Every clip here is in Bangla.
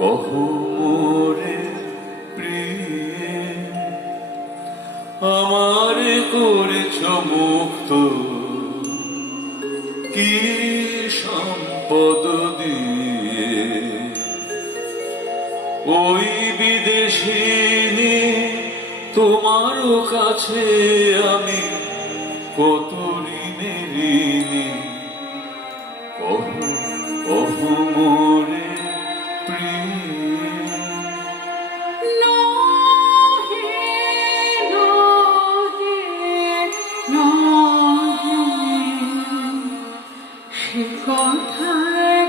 কহু মোরে প্রিয়ে, আমারে করেছ মুক্ত কি সম্পদ দিয়ে। ওই বিদেশিনী তোমারও কাছে আমি কত ঋণে ঋণী। কহু কহু মোরে প্রিয়ে। সে কথায়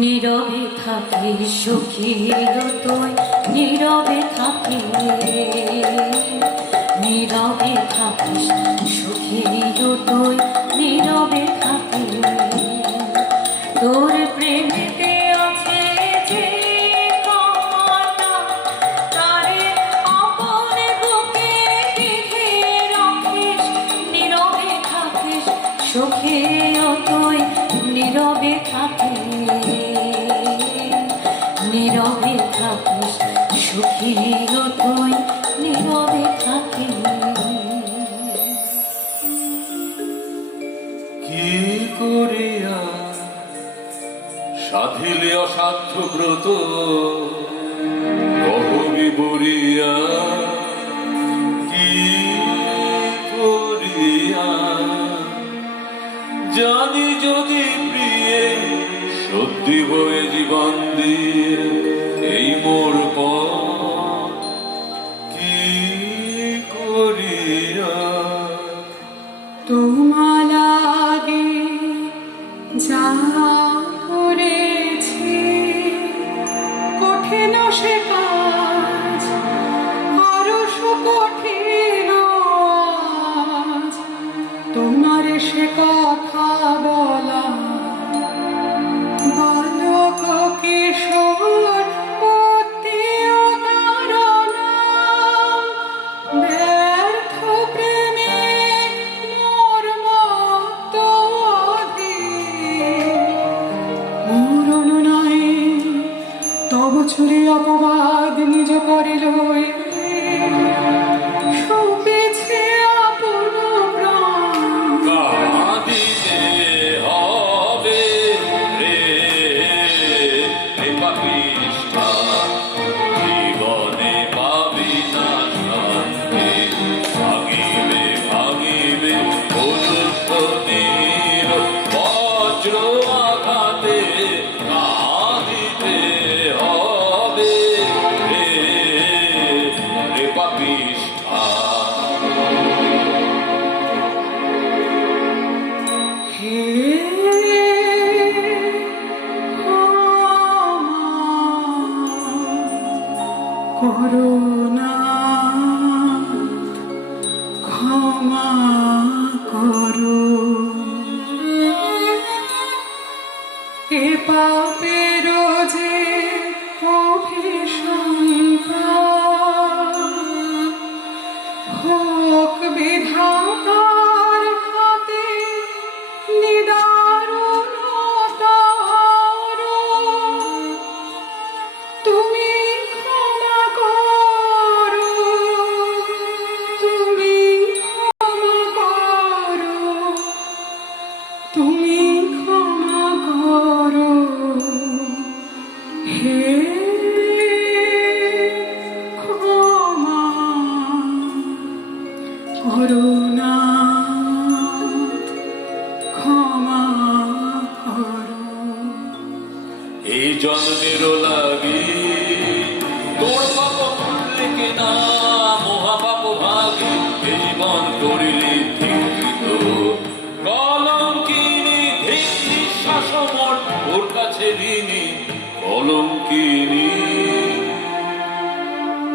নীরবে থাকি সখীর তুই, নীরবে থাকি, নীরবে থাকিস সখীর তুই, নীরবে থাকি। তোর প্রেমেতে আছে যে কথা, তারে আপন বুকে গেঁথে রাখিস, নীরবে থাকিস সখী তুই, নীরবে থাকি, নীরবে থাকিস সুখী তুই, নীরবে থাকি। কি করিয়া সাধিলে অসাধ্য ব্রত কহবি বরিয়া, কি করিয়া জানি যদি প্রিয়ে সত্যি হয়ে জীবন দিয়ে এই মোর পথ কি করিয়া। তোমার লাগে যা করেছি কঠিন সে কাজ, আরো সুকঠিন আজ। তোমার সে কথা বলা বালক কিশোর অতীয় তাড়না, ব্যর্থ প্রেমে মোর মত্ত অধীর। মরণ নাই তব ছুরি অপবাদ নিজ করে লই, সঁপেছে আপন প্রাণ। কাঁদিতে হবে রে পাপিষ্ঠা, জীবনে পাবি না শান্তি। ভাঙিবে ভাঙিবে অনুষ্ঠতির বজ্র আঘাতে, কাঁদিতে হবে রে পাপিষ্ঠা। করুণা ক্ষমা করো, এ পাপের যে অভিশংসা হোক বিধাতার হাতে নিদারুণ তার। তুমি ক্ষমা করো, তুমি ক্ষমা করো, তুমি ক্ষমা করো, হে ক্ষমা করুণাথ, ক্ষমা করো। এই জন্মেরও লাগি তোর পাপ লেখে না মহাপাপ ভাগি, এই জীবন করিলি ধিকৃত কলঙ্কিনী। ধিক্কি শাসমর ওর কাছে ঋণী কলঙ্কিনী।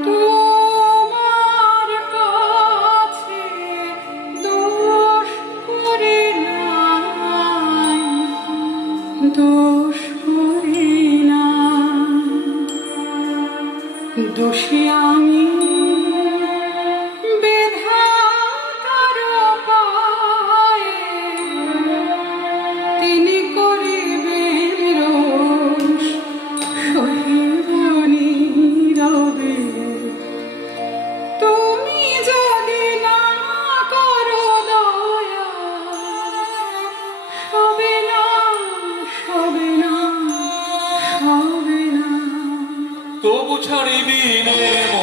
তোমার কাছে দোষ করি নাই, দোষ করি না, দোষী আমি বিধাতার পায়ে। ছাড়িবি নে